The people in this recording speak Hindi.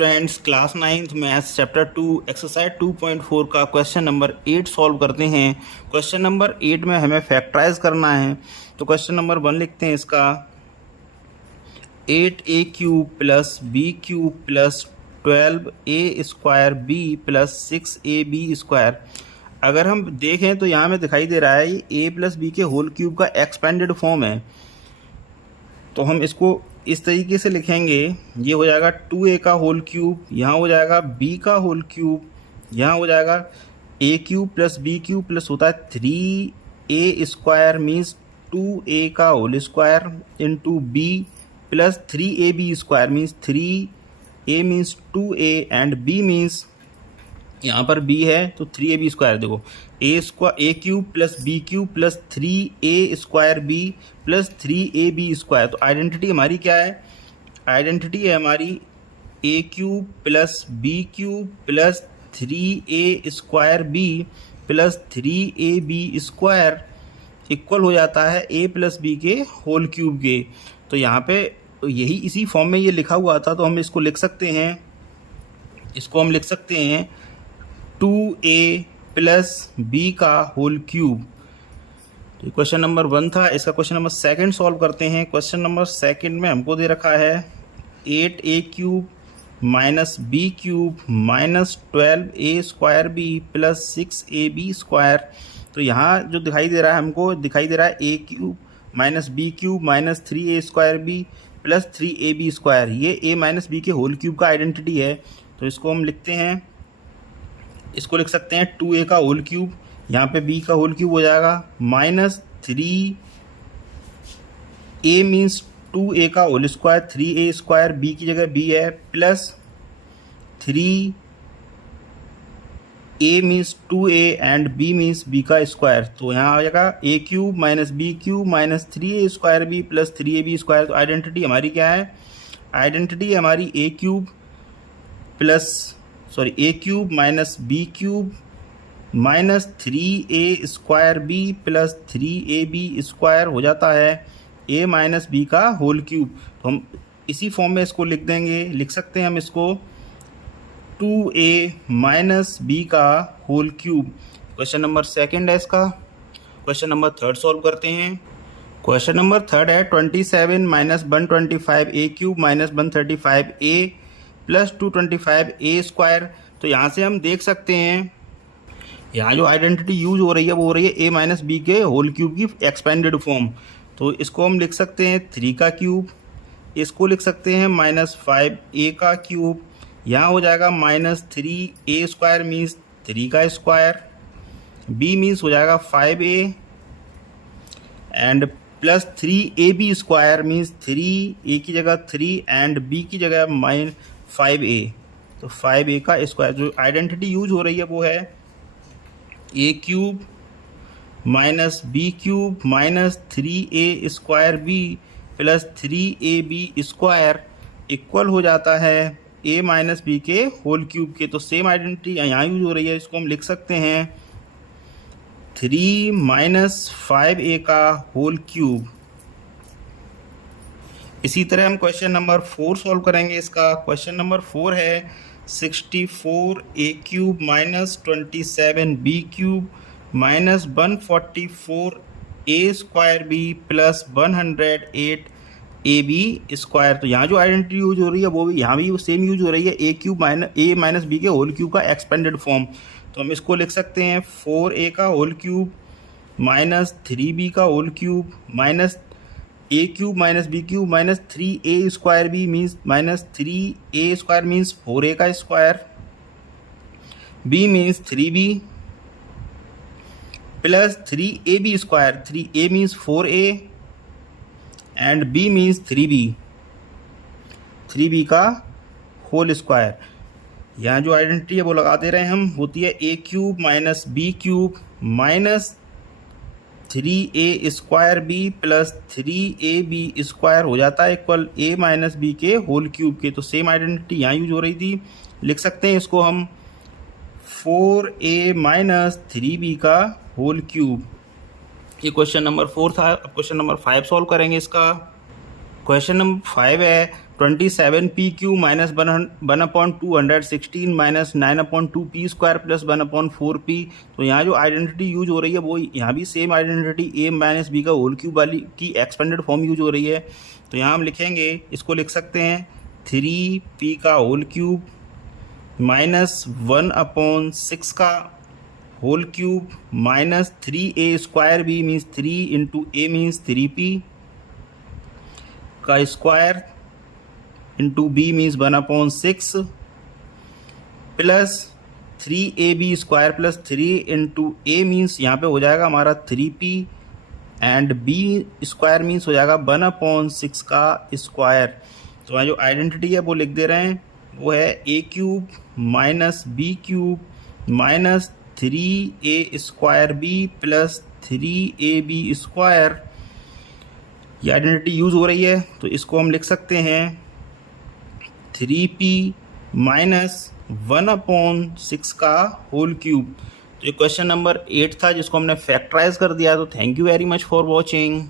Students class 9th maths chapter 2 exercise 2.4 का क्वेश्चन नंबर 8 सॉल्व करते हैं। क्वेश्चन नंबर 8 में हमें फैक्टराइज करना है। तो क्वेश्चन नंबर 1 लिखते हैं इसका 8a³ plus b³ plus 12a² b plus 6ab²। अगर हम देखें तो यहाँ में दिखाई दे रहा है ये a प्लस बी के होल क्यूब का एक्सपेंडेड फॉर्म है। तो हम इसको इस तरीके से लिखेंगे, ये हो जाएगा 2a का होल क्यूब, यहाँ हो जाएगा b का होल क्यूब, यहाँ हो जाएगा a³ प्लस b³ प्लस होता है 3a² मीन्स 2a का whole square into b plus 3ab² means 3a means 2a and b means यहाँ पर b है तो 3ab² देखो a³ plus b³ plus 3a² b plus 3ab²। तो आइडेंटिटी हमारी क्या है? आइडेंटिटी है हमारी a³ plus b³ plus 3a² b plus 3ab² equal हो जाता है a प्लस b के होल क्यूब के। तो यहाँ पे यही इसी फॉर्म में ये लिखा हुआ था, तो हम इसको लिख सकते हैं, इसको हम लिख सकते हैं 2a प्लस b का होल क्यूब। तो क्वेश्चन नंबर 1 था। इसका क्वेश्चन नंबर 2 सॉल्व करते हैं। क्वेश्चन नंबर 2 में हमको दे रखा है 8a³ minus b³ minus 12a² b plus 6ab²। तो यहाँ जो दिखाई दे रहा है, हमको दिखाई दे रहा है a³ minus b³ minus 3a² b plus 3ab²। ये a माइनस b के होल क्यूब का आइडेंटिटी है। तो इसको हम लिखते हैं, इसको लिख सकते हैं 2a का होल क्यूब, यहाँ पे b का होल क्यूब हो जाएगा माइनस 3a मीन्स 2a का होल स्क्वायर, 3a² b की जगह b है, plus 3a means 2a and b means b का स्क्वायर। तो यहाँ आ जाएगा a³ minus b³ minus 3a² b plus 3ab²। तो आइडेंटिटी हमारी क्या है? आइडेंटिटी हमारी a³ minus b³ minus 3a² b plus 3ab² हो जाता है a माइनस b का होल क्यूब। तो हम इसी फॉर्म में इसको लिख देंगे, लिख सकते हैं हम इसको 2a माइनस b का होल क्यूब। क्वेश्चन नंबर 2 है इसका। क्वेश्चन नंबर 3 सॉल्व करते हैं। क्वेश्चन नंबर 3 है 27 minus 125a³ minus 135a plus 225a²। तो यहाँ से हम देख सकते हैं, यहाँ जो आइडेंटिटी यूज हो रही है वो हो रही है a माइनस बी के होल क्यूब की एक्सपेंडेड फॉर्म। तो इसको हम लिख सकते हैं 3 का क्यूब, इसको लिख सकते हैं माइनस 5a का क्यूब, यहाँ हो जाएगा माइनस 3a² मीन्स 3 का स्क्वायर, b मीन्स हो जाएगा 5a and plus 3ab² means 3a की जगह 3 एंड b की जगह माइनस 5a। तो 5a का स्क्वायर। जो आइडेंटिटी यूज हो रही है वो है a³ minus b³ minus 3a² b plus 3ab² equal हो जाता है a माइनस b के होल क्यूब के। तो सेम आइडेंटिटी यहाँ यूज हो रही है, इसको हम लिख सकते हैं 3 माइनस 5a का होल क्यूब। इसी तरह हम क्वेश्चन नंबर 4 सॉल्व करेंगे। इसका क्वेश्चन नंबर 4 है 64a³ minus 27b³ minus 144a² b plus 108ab²। तो यहाँ जो आइडेंटिटी यूज हो रही है वो भी यहाँ भी सेम यूज हो रही है, a माइनस b के होल क्यूब का एक्सपेंडेड फॉर्म। तो हम इसको लिख सकते हैं 4a का होल क्यूब माइनस 3b का whole cube minus a³ minus b³ minus 3a² b means minus 3a² means 4a का square, b means 3b plus 3ab², 3a means 4a and b means 3b का होल स्क्वायर। यहाँ जो आइडेंटिटी है वो लगा दे रहे हैं हम, होती है a³ minus b³ minus 3a² b plus 3ab² हो जाता है इक्वल a माइनस b के होल क्यूब के। तो सेम आइडेंटिटी यहाँ यूज हो रही थी, लिख सकते हैं इसको हम 4a माइनस 3b का होल क्यूब। ये क्वेश्चन नंबर 4 था। अब क्वेश्चन नंबर 5 सॉल्व करेंगे इसका। क्वेश्चन नंबर 5 है 27p³ minus 1/216 minus 9/2p square plus 1/4p। तो यहाँ जो आइडेंटिटी यूज हो रही है वो यहाँ भी same identity a minus B का होल क्यूब वाली की एक्सपेंडेड फॉर्म यूज हो रही है। तो यहाँ हम लिखेंगे, इसको लिख सकते हैं 3p का होल क्यूब माइनस 1/6 का whole cube minus 3a square b means 3 into a means 3p का square into B means 1/6 plus 3ab square plus 3 into A means यहाँ पे हो जाएगा हमारा 3p and B square means हो जाएगा 1/6 का स्क्वायर। तो यहाँ जो आइडेंटिटी है वो लिख दे रहे हैं, वो है a³ minus b³ minus 3a square b plus 3ab square. ये आइडेंटिटी यूज़ हो रही है तो इसको हम लिख सकते हैं 3p माइनस 1/6 का होल क्यूब। तो ये क्वेश्चन नंबर 8 था जिसको हमने फैक्टराइज कर दिया। तो thank you very much for watching.